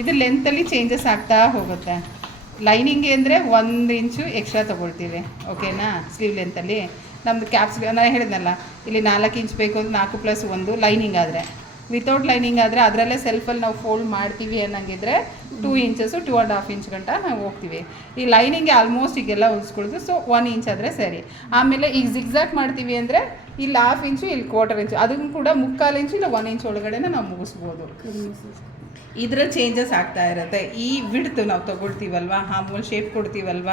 ಇದು ಲೆಂತಲ್ಲಿ ಚೇಂಜಸ್ ಆಗ್ತಾ ಹೋಗುತ್ತೆ. ಲೈನಿಂಗ್ಗೆ ಅಂದರೆ 1 ಇಂಚು ಎಕ್ಸ್ಟ್ರಾ ತೊಗೊಳ್ತೀವಿ, ಓಕೆನಾ. ಸ್ಲೀವ್ ಲೆಂತಲ್ಲಿ ನಮ್ಮದು ಕ್ಯಾಪ್ಸ್ ನಾನು ಹೇಳಿದ್ನಲ್ಲ, ಇಲ್ಲಿ 4 ಇಂಚ್ ಬೇಕು ಅಂದರೆ 4+1 ಲೈನಿಂಗ್ ಆದರೆ. ವಿತೌಟ್ ಲೈನಿಂಗ್ ಆದರೆ ಅದರಲ್ಲೇ ಸೆಲ್ಫಲ್ಲಿ ನಾವು ಫೋಲ್ಡ್ ಮಾಡ್ತೀವಿ ಅನ್ನಂಗಿದ್ರೆ 2 ಇಂಚಸ್ಸು 2.5 ಇಂಚ್ ಗಂಟ ನಾವು ಹೋಗ್ತೀವಿ. ಈ ಲೈನಿಂಗ್ಗೆ ಆಲ್ಮೋಸ್ಟ್ ಈಗೆಲ್ಲ ಹೊಲಿಸ್ಕೊಳ್ದು, ಸೊ 1 ಇಂಚ್ ಆದರೆ ಸರಿ. ಆಮೇಲೆ ಈಗ ಜಿಗ್ಜಾಗ್ ಮಾಡ್ತೀವಿ ಅಂದರೆ ಇಲ್ಲಿ 1/2 ಇಂಚು, ಇಲ್ಲಿ 1/4 ಇಂಚು, ಅದನ್ನು ಕೂಡ 3/4 ಇಂಚು ಇಲ್ಲ 1 ಇಂಚ್ ಒಳಗಡೆ ನಾವು ಮುಗಿಸ್ಬೋದು. ಇದರ ಚೇಂಜಸ್ ಆಗ್ತಾ ಇರುತ್ತೆ. ಈ ವಿಡ್ತು ನಾವು ತೊಗೊಳ್ತೀವಲ್ವ, ಹಾಮೂಲ್ ಶೇಪ್ ಕೊಡ್ತೀವಲ್ವ,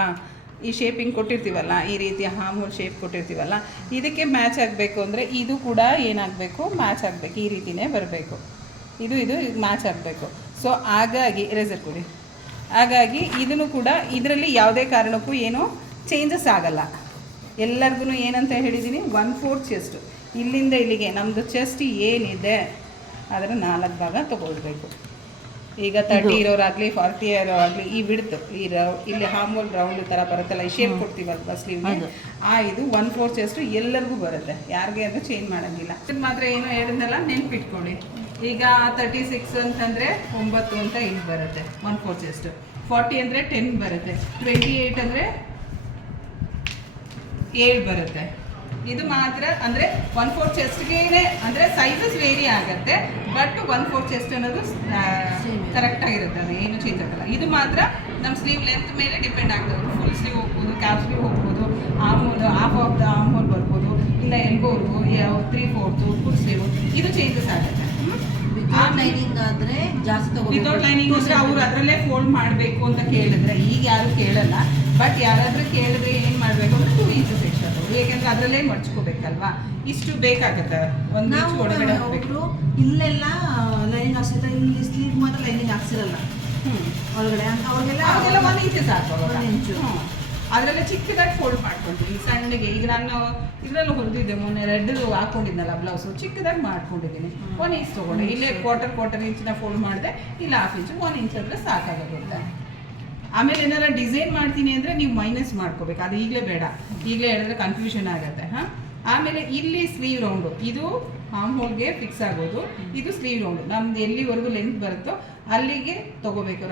ಈ ಶೇಪಿಂಗ್ ಕೊಟ್ಟಿರ್ತೀವಲ್ಲ, ಈ ರೀತಿಯ ಹಾಮೂಲ್ ಶೇಪ್ ಕೊಟ್ಟಿರ್ತೀವಲ್ಲ, ಇದಕ್ಕೆ ಮ್ಯಾಚ್ ಆಗಬೇಕು ಅಂದರೆ ಇದು ಕೂಡ ಏನಾಗಬೇಕು, ಮ್ಯಾಚ್ ಆಗಬೇಕು. ಈ ರೀತಿಯೇ ಬರಬೇಕು, ಇದು ಮ್ಯಾಚ್ ಆಗಬೇಕು. ಸೊ ಹಾಗಾಗಿ ಎರೇಸರ್ ಕೊಡಿ. ಹಾಗಾಗಿ ಇದನ್ನು ಕೂಡ ಇದರಲ್ಲಿ ಯಾವುದೇ ಕಾರಣಕ್ಕೂ ಏನೂ ಚೇಂಜಸ್ ಆಗಲ್ಲ. ಎಲ್ಲರಿಗೂ ಏನಂತ ಹೇಳಿದ್ದೀನಿ, 1/4 ಚೆಸ್ಟು, ಇಲ್ಲಿಂದ ಇಲ್ಲಿಗೆ ನಮ್ಮದು ಚೆಸ್ಟ್ ಏನಿದೆ ಅದರ 4 ಭಾಗ ತೊಗೊಳ್ಬೇಕು. ಈಗ 30 ಇರೋರಾಗಲಿ 40 ಇರೋರಾಗಲಿ ಈ ಬಿಡ್ತು ಇಲ್ಲಿ ಹಾಮೂಲ್ ರೌಂಡ್ ಥರ ಬರುತ್ತಲ್ಲ, ಈ ಶೇಪ್ ಕೊಡ್ತೀವಲ್ವ ಸ್ಲೀವ್ಗೆ, ಇದು 1/4 ಚೆಸ್ಟು ಎಲ್ಲರಿಗೂ ಬರುತ್ತೆ, ಯಾರಿಗೆ ಅದು ಚೇಂಜ್ ಮಾಡೋಂಗಿಲ್ಲ. ಇದು ಮಾತ್ರ ಏನು ಹೇಳಿದ್ನಲ್ಲ ನೆನ್ಪಿಟ್ಕೊಳ್ಳಿ. ಈಗ 36 ಅಂತಂದರೆ 9 ಅಂತ ಇಲ್ಲಿ ಬರುತ್ತೆ 1/4 ಚೆಸ್ಟು, 40 ಅಂದರೆ 10 ಬರುತ್ತೆ, 28 ಅಂದರೆ 7 ಬರುತ್ತೆ. ಇದು ಮಾತ್ರ ಅಂದರೆ 1/4 ಚೆಸ್ಟ್ಗೆ ಅಂದರೆ ಸೈಜಸ್ ವೇರಿ ಆಗುತ್ತೆ, ಬಟ್ 1/4 ಚೆಸ್ಟ್ ಅನ್ನೋದು ಕರೆಕ್ಟಾಗಿರುತ್ತೆ, ಅದು ಏನು ಚೇಂಜ್ ಆಗಲ್ಲ. ಇದು ಮಾತ್ರ ನಮ್ಮ ಸ್ಲೀವ್ ಲೆಂತ್ ಮೇಲೆ ಡಿಪೆಂಡ್ ಆಗ್ತದೆ. ಫುಲ್ ಸ್ಲೀವ್ ಹೋಗ್ಬೋದು, ಕ್ಯಾಪ್ ಸ್ಲೀವ್ ಹೋಗ್ಬೋದು, armhole half of the armhole ಬರ್ಬೋದು, ಇಲ್ಲ ಎಲ್ಬೋರ್ಗು 3/4 ಫುಲ್ ಸ್ಲೀವ್, ಇದು ಚೇಂಜಸ್ ಆಗುತ್ತೆ. ಲೈನಿಂಗ್ ಆದರೆ ಜಾಸ್ತಿ ವಿತೌಟ್ ಲೈನಿಂಗ್ ಅಂದರೆ ಅವರು ಅದರಲ್ಲೇ ಫೋಲ್ಡ್ ಮಾಡಬೇಕು ಅಂತ ಕೇಳಿದ್ರೆ, ಈಗ ಯಾರು ಕೇಳಲ್ಲ, ಬಟ್ ಯಾರಾದರೂ ಕೇಳಿದ್ರೆ ಏನು ಮಾಡಬೇಕು ಅಂದರೆ 2 ಇಂಚಸ್ ಎಕ್ಸ್ಟ್ರಾ ತಗೊಳ್ಳಿ, ಏಕೆಂದರೆ ಅದರಲ್ಲೇ ಮಡ್ಚ್ಕೋಬೇಕಲ್ವಾ, ಇಷ್ಟು ಬೇಕಾಗುತ್ತೆ. ಒಂದು ಇಂಚು ಒಳಗಡೆ ಹೋಗಬೇಕು. ಇಲ್ಲೆಲ್ಲ ಲೈನಿಂಗ್ ಹಾಕ್ಸಿದ್ರೆ, ಇಲ್ಲಿ ಸ್ಲೀವ್ ಮಾತ್ರ ಲೈನಿಂಗ್ ಹಾಕ್ಸಿರಲ್ಲ ಒಳಗಡೆ, ಅಂತ ಅವ್ರಿಗೆಲ್ಲ 1 ಇಂಚಸ್ ಹಾಕೋವಾಗ 1 ಇಂಚು ಅದರಲ್ಲೇ ಚಿಕ್ಕದಾಗಿ ಫೋಲ್ಡ್ ಮಾಡ್ಕೊಳ್ತೀವಿ ಸಣ್ಣಗೆ. ಈಗ ನಾನು ಇದರಲ್ಲೂ ಹೊಲಿದಿದ್ದೆ ಮೊನ್ನೆ, ರೆಡ್ದು ಹಾಕ್ಕೊಂಡಿದ್ನಲ್ಲ ಬ್ಲೌಸು, ಚಿಕ್ಕದಾಗಿ ಮಾಡ್ಕೊಂಡಿದ್ದೀನಿ. 1 ಇಂಚ್ ತೊಗೊಂಡೆ, ಇಲ್ಲೇ ಕ್ವಾರ್ಟರ್ ಇಂಚಿನ ಫೋಲ್ಡ್ ಮಾಡಿದೆ, ಇಲ್ಲ 1/2 ಇಂಚು, 1 ಇಂಚ್ ಅಂದರೆ ಸಾಕಾಗುತ್ತೆ. ಆಮೇಲೆ ಏನಾರ ಡಿಸೈನ್ ಮಾಡ್ತೀನಿ ಅಂದರೆ ನೀವು ಮೈನಸ್ ಮಾಡ್ಕೋಬೇಕು, ಅದು ಈಗಲೇ ಬೇಡ, ಈಗಲೇ ಹೇಳಿದ್ರೆ ಕನ್ಫ್ಯೂಷನ್ ಆಗುತ್ತೆ. ಆಮೇಲೆ ಇಲ್ಲಿ ಸ್ಲೀವ್ ರೌಂಡು, ಇದು ಆರ್ಮ್ ಹೋಲ್ಗೆ ಫಿಕ್ಸ್ ಆಗೋದು, ಇದು ಸ್ಲೀವ್ ರೌಂಡು ನಮ್ದು ಎಲ್ಲಿವರೆಗೂ ಲೆಂತ್ ಬರುತ್ತೋ ಅಲ್ಲಿಗೆ ತೊಗೋಬೇಕು.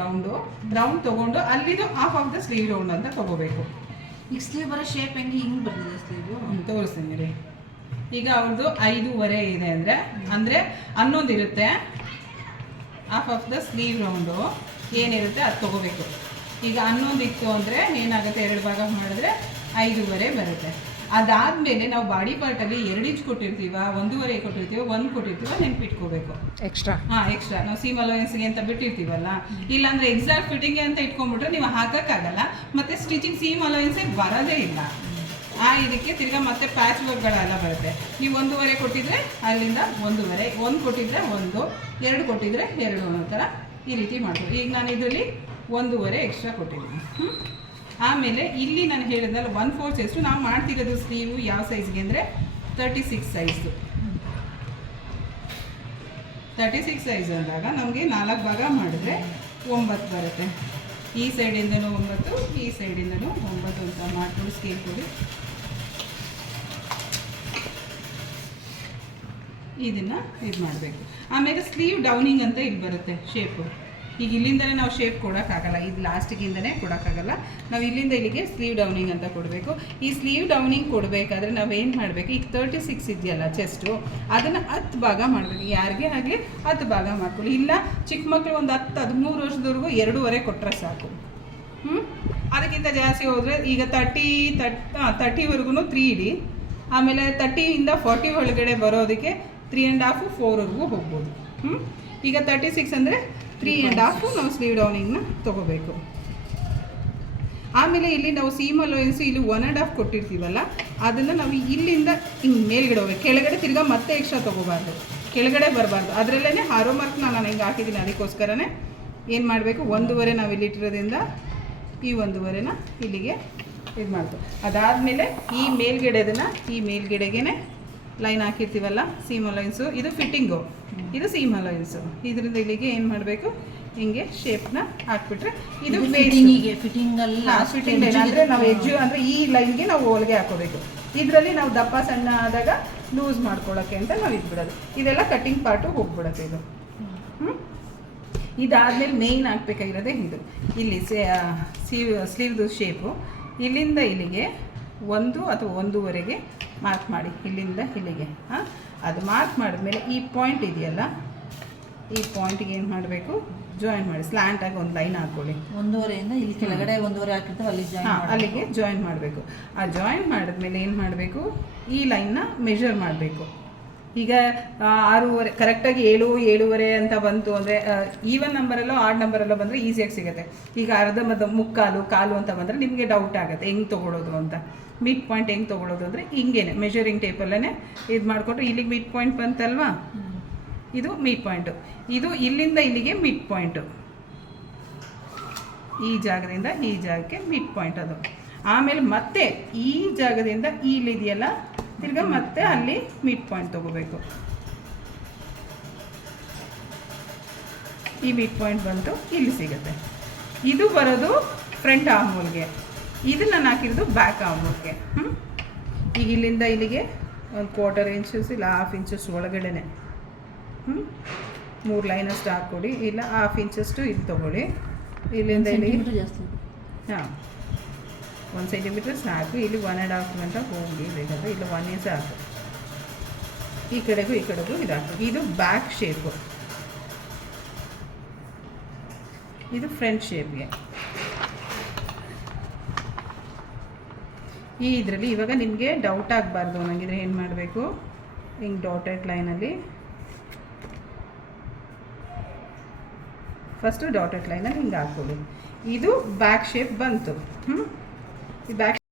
ರೌಂಡ್ ತೊಗೊಂಡು ಅಲ್ಲಿದು half of the sleeve round ಅಂತ ತೊಗೋಬೇಕು. ಈಗ ಸ್ಲೀವ್ ಬರೋ ಶೇಪ್ ಹೆಂಗೆ ಹಿಂಗೆ ಬಂದಿದೆ ಸ್ಲೀವು ತೋರಿಸ್ತೀನಿ ರೀ. ಈಗ ಅವ್ರದ್ದು 5.5 ಇದೆ ಅಂದರೆ 11 ಇರುತ್ತೆ. Half of the sleeve round ಏನಿರುತ್ತೆ ಅದು ತೊಗೋಬೇಕು. ಈಗ 11 ಇತ್ತು ಅಂದರೆ ಏನಾಗುತ್ತೆ, 2 ಭಾಗ ಮಾಡಿದ್ರೆ 5.5 ಬರುತ್ತೆ. ಅದಾದಮೇಲೆ ನಾವು ಬಾಡಿ ಪಾರ್ಟಲ್ಲಿ 2 ಇಂಚ್ ಕೊಟ್ಟಿರ್ತೀವ, 1.5 ಕೊಟ್ಟಿರ್ತೀವ, 1 ಕೊಟ್ಟಿರ್ತೀವ, ನೆನ್ಪಿಟ್ಕೋಬೇಕು ಎಕ್ಸ್ಟ್ರಾ. ಎಕ್ಸ್ಟ್ರಾ ನಾವು ಸೀಮ್ ಅಲೋಯನ್ಸ್ಗೆ ಅಂತ ಬಿಟ್ಟಿರ್ತೀವಲ್ಲ, ಇಲ್ಲಾಂದರೆ ಎಕ್ಸಾಕ್ಟ್ ಫಿಟ್ಟಿಂಗ್ಗೆ ಅಂತ ಇಟ್ಕೊಂಡ್ಬಿಟ್ರೆ ನೀವು ಹಾಕೋಕ್ಕಾಗಲ್ಲ, ಮತ್ತು ಸ್ಟಿಚಿಂಗ್ ಸೀಮ್ ಅಲೋಯನ್ಸೇ ಬರೋದೇ ಇಲ್ಲ. ಇದಕ್ಕೆ ತಿರ್ಗಾ ಮತ್ತೆ ಪ್ಯಾಚ್ ವರ್ಕ್ಗಳೆಲ್ಲ ಬರುತ್ತೆ. ನೀವು 1.5 ಕೊಟ್ಟಿದ್ರೆ ಅಲ್ಲಿಂದ 1.5, 1 ಕೊಟ್ಟಿದ್ರೆ 1, 2 ಕೊಟ್ಟಿದ್ರೆ 2 ಅನ್ನೋ ಥರ ಈ ರೀತಿ ಮಾಡ್ಬೋದು. ಈಗ ನಾನು ಇದರಲ್ಲಿ 1.5 ಎಕ್ಸ್ಟ್ರಾ ಕೊಟ್ಟಿದ್ದೀನಿ. ಆಮೇಲೆ ಇಲ್ಲಿ ನಾನು ಹೇಳಿದ್ನಲ್ಲ 1/4 ಚೆಸ್ಟು ನಾವು ಮಾಡ್ತಿರೋದು ಸ್ಲೀವು ಯಾವ ಸೈಜ್ಗೆ ಅಂದರೆ 36 ಸೈಜು. 36 ಸೈಜ್ ಅಂದಾಗ ನಮಗೆ 4 ಭಾಗ ಮಾಡಿದ್ರೆ 9 ಬರುತ್ತೆ. ಈ ಸೈಡಿಂದನೂ 9, ಈ ಸೈಡಿಂದನೂ 9 ಅಂತ ಮಾಡ್ಕೊಂಡು ಸ್ಕೇಲ್ ಕೊಡಿ. ಇದನ್ನು ಇದು ಮಾಡಬೇಕು. ಆಮೇಲೆ ಸ್ಲೀವ್ ಡೌನಿಂಗ್ ಅಂತ ಇಲ್ಲಿ ಬರುತ್ತೆ ಶೇಪು. ಈಗ ಇಲ್ಲಿಂದಲೇ ನಾವು ಶೇಪ್ ಕೊಡೋಕ್ಕಾಗಲ್ಲ, ಇದು ಲಾಸ್ಟಿಗಿಂದನೇ ಕೊಡೋಕ್ಕಾಗಲ್ಲ, ನಾವು ಇಲ್ಲಿಂದ ಇಲ್ಲಿಗೆ ಸ್ಲೀವ್ ಡೌನಿಂಗ್ ಅಂತ ಕೊಡಬೇಕು. ಈ ಸ್ಲೀವ್ ಡೌನಿಂಗ್ ಕೊಡಬೇಕಾದ್ರೆ ನಾವೇನು ಮಾಡಬೇಕು, ಈಗ 36 ಇದೆಯಲ್ಲ ಚೆಸ್ಟು, ಅದನ್ನು 10 ಭಾಗ ಮಾಡಬೇಕು. ಯಾರಿಗೆ ಆಗಲಿ 10 ಭಾಗ ಮಾಡ್ಕೊಳ್ಳಿ. ಇಲ್ಲ ಚಿಕ್ಕ ಮಕ್ಕಳು ಒಂದು 10-13 ವರ್ಷದವರೆಗೂ 2.5 ಕೊಟ್ಟರೆ ಸಾಕು. ಅದಕ್ಕಿಂತ ಜಾಸ್ತಿ ಹೋದರೆ ಈಗ 30ವರೆಗೂ 3 ಇಡಿ, ಆಮೇಲೆ 30ಇಂದ 40 ಒಳಗಡೆ ಬರೋದಕ್ಕೆ 3.5, 4ವರೆಗೂ ಹೋಗ್ಬೋದು. ಈಗ 36 ಅಂದರೆ 3.5 ನಾವು ಸ್ಲೀವ್ ಡೌನಿಂಗ್ನ ತೊಗೋಬೇಕು. ಆಮೇಲೆ ಇಲ್ಲಿ ನಾವು ಸೀಮ್ ಅಲೋಯನ್ಸ್ ಇಲ್ಲಿ 1.5 ಕೊಟ್ಟಿರ್ತೀವಲ್ಲ, ಅದನ್ನು ನಾವು ಇಲ್ಲಿಂದ ಹಿಂಗೆ ಮೇಲ್ಗಡೆ ಹೋಗ್ಬೇಕು. ಕೆಳಗಡೆ ತಿರ್ಗಾ ಮತ್ತೆ ಎಕ್ಸ್ಟ್ರಾ ತೊಗೋಬಾರ್ದು, ಕೆಳಗಡೆ ಬರಬಾರ್ದು. ಅದರಲ್ಲೇ ಹಾರೋ ಮಾರ್ಕ್ ನಾನು ಹಿಂಗೆ ಹಾಕಿದ್ದೀನಿ, ಅದಕ್ಕೋಸ್ಕರನೇ ಏನು ಮಾಡಬೇಕು, 1.5 ನಾವು ಇಲ್ಲಿಟ್ಟಿರೋದ್ರಿಂದ ಈ 1.5ನ ಇಲ್ಲಿಗೆ ಇದು ಮಾಡ್ತೀವಿ. ಅದಾದಮೇಲೆ ಈ ಮೇಲ್ಗಡೆದನ್ನು ಈ ಮೇಲ್ಗಡೆಗೆ ಲೈನ್ ಹಾಕಿರ್ತೀವಲ್ಲ ಸೀಮ್ ಅಲೈನ್ಸು, ಇದು ಫಿಟ್ಟಿಂಗು, ಇದು ಸೀಮ್ ಅಲೈನ್ಸು. ಇದರಿಂದ ಇಲ್ಲಿಗೆ ಏನು ಮಾಡಬೇಕು, ಹಿಂಗೆ ಶೇಪ್ನ ಹಾಕ್ಬಿಟ್ರೆ ಇದು ಫಿಟ್ಟಿಂಗ್ ಅಂದರೆ ನಾವು ಎಜ್ಜು ಅಂದರೆ ಈ ಲೈನ್ಗೆ ನಾವು ಹೊಲಿಗೆ ಹಾಕೋಬೇಕು. ಇದರಲ್ಲಿ ನಾವು ದಪ್ಪ ಸಣ್ಣ ಆದಾಗ ಲೂಸ್ ಮಾಡ್ಕೊಳ್ಳೋಕ್ಕೆ ಅಂತ ನಾವು ಇದ್ಬಿಡೋದು. ಇದೆಲ್ಲ ಕಟ್ಟಿಂಗ್ ಪಾರ್ಟು ಹೋಗ್ಬಿಡುತ್ತೆ ಇದು. ಇದಾದಮೇಲೆ ಮೇಯ್ನ್ ಹಾಕ್ಬೇಕಾಗಿರೋದೇ ಇದು. ಇಲ್ಲಿ ಸ್ಲೀವ್ದು ಶೇಪು ಇಲ್ಲಿಂದ ಇಲ್ಲಿಗೆ 1 ಅಥವಾ 1.5ಗೆ ಮಾರ್ಕ್ ಮಾಡಿ, ಇಲ್ಲಿಂದ ಇಲ್ಲಿಗೆ. ಅದು ಮಾರ್ಕ್ ಮಾಡಿದ್ಮೇಲೆ ಈ ಪಾಯಿಂಟ್ ಇದೆಯಲ್ಲ, ಈ ಪಾಯಿಂಟಿಗೆ ಏನು ಮಾಡಬೇಕು, ಜಾಯಿನ್ ಮಾಡಿ. ಸ್ಲ್ಯಾಂಟಾಗಿ ಒಂದು ಲೈನ್ ಹಾಕ್ಕೊಳ್ಳಿ. 1.5ಇಂದ ಇಲ್ಲಿ ಕೆಳಗಡೆ 1.5 ಹಾಕಿರ್ತಾರೆ, ಅಲ್ಲಿ ಅಲ್ಲಿಗೆ ಜಾಯಿನ್ ಮಾಡಬೇಕು. ಆ ಜಾಯಿನ್ ಮಾಡಿದ್ಮೇಲೆ ಏನು ಮಾಡಬೇಕು, ಈ ಲೈನ್ನ ಮೆಷರ್ ಮಾಡಬೇಕು. ಈಗ 6.5 ಕರೆಕ್ಟಾಗಿ 7.5 ಅಂತ ಬಂತು ಅಂದರೆ ಈವನ್ ನಂಬರಲ್ಲೋ ಆಡ್ ನಂಬರಲ್ಲೋ ಬಂದರೆ ಈಸಿಯಾಗಿ ಸಿಗುತ್ತೆ. ಈಗ ಅರ್ಧ ಕಾಲು ಅಂತ ಬಂದರೆ ನಿಮಗೆ ಡೌಟ್ ಆಗುತ್ತೆ ಹೆಂಗೆ ತೊಗೊಳೋದು ಅಂತ. ಮಿಡ್ ಪಾಯಿಂಟ್ ಹೆಂಗೆ ತೊಗೊಳೋದು ಅಂದರೆ ಹಿಂಗೇನೆ ಮೆಷರಿಂಗ್ ಟೇಪಲ್ಲೇ ಇದು ಮಾಡಿಕೊಟ್ರೆ ಇಲ್ಲಿಗೆ ಮಿಡ್ ಪಾಯಿಂಟ್ ಬಂತಲ್ವಾ, ಇದು ಮಿಡ್ ಪಾಯಿಂಟು. ಇದು ಇಲ್ಲಿಂದ ಇಲ್ಲಿಗೆ ಮಿಡ್ ಪಾಯಿಂಟು, ಈ ಜಾಗದಿಂದ ಈ ಜಾಗಕ್ಕೆ ಮಿಡ್ ಪಾಯಿಂಟ್ ಅದು. ಆಮೇಲೆ ಮತ್ತೆ ಈ ಜಾಗದಿಂದ ಇಲ್ಲಿದೆಯಲ್ಲ ತಿರ್ಗಾ ಮತ್ತೆ ಅಲ್ಲಿ ಮಿಡ್ ಪಾಯಿಂಟ್ ತೊಗೋಬೇಕು. ಈ ಮಿಡ್ ಪಾಯಿಂಟ್ ಬಂತು, ಇಲ್ಲಿ ಸಿಗುತ್ತೆ. ಇದು ಬರೋದು ಫ್ರಂಟ್ ಆರ್ಮೋಲ್ಗೆ, ಇದು ನಾನು ಹಾಕಿರೋದು ಬ್ಯಾಕ್ ಆರ್ಮೋಲ್ಗೆ. ಈಗ ಇಲ್ಲಿಂದ ಇಲ್ಲಿಗೆ ಒಂದು 1/4 ಇಂಚಸ್ ಇಲ್ಲ 1/2 ಇಂಚಸ್ ಒಳಗಡೆನೆ 3 ಲೈನಷ್ಟು ಹಾಕ್ಕೊಡಿ, ಇಲ್ಲ 1/2 ಇಂಚಷ್ಟು ಇದು ತೊಗೊಳ್ಳಿ. ಇಲ್ಲಿಂದ ಇಲ್ಲಿಗೆ ಜಾಸ್ತಿ, 1 ಸೆಂಟಿಮೀಟರ್ ಸಾಕು. ಇಲ್ಲಿ 1.5 ಗಂಟ ಹೋಗಿ ಬೇಕಾದ್ರೆ ಇಲ್ಲ 1 ಇಂಚ್ ಸಾಕು. ಈ ಕಡೆಗೂ ಇದು ಹಾಕು. ಇದು ಬ್ಯಾಕ್ ಶೇಪು, ಇದು ಫ್ರಂಟ್ ಶೇಪ್ಗೆ. ಈ ಇದರಲ್ಲಿ ಇವಾಗ ನಿಮಗೆ ಡೌಟ್ ಆಗಬಾರ್ದು ನನಗಿದ್ರೆ ಏನು ಮಾಡಬೇಕು, ಹಿಂಗೆ ಡಾಟೆಡ್ ಲೈನಲ್ಲಿ ಫಸ್ಟು ಡಾಟೆಡ್ ಲೈನಲ್ಲಿ ಹಿಂಗೆ ಹಾಕ್ಕೊಳ್ಳಿ. ಇದು ಬ್ಯಾಕ್ ಶೇಪ್ ಬಂತು. ಈ ಬ್ಯಾಕ್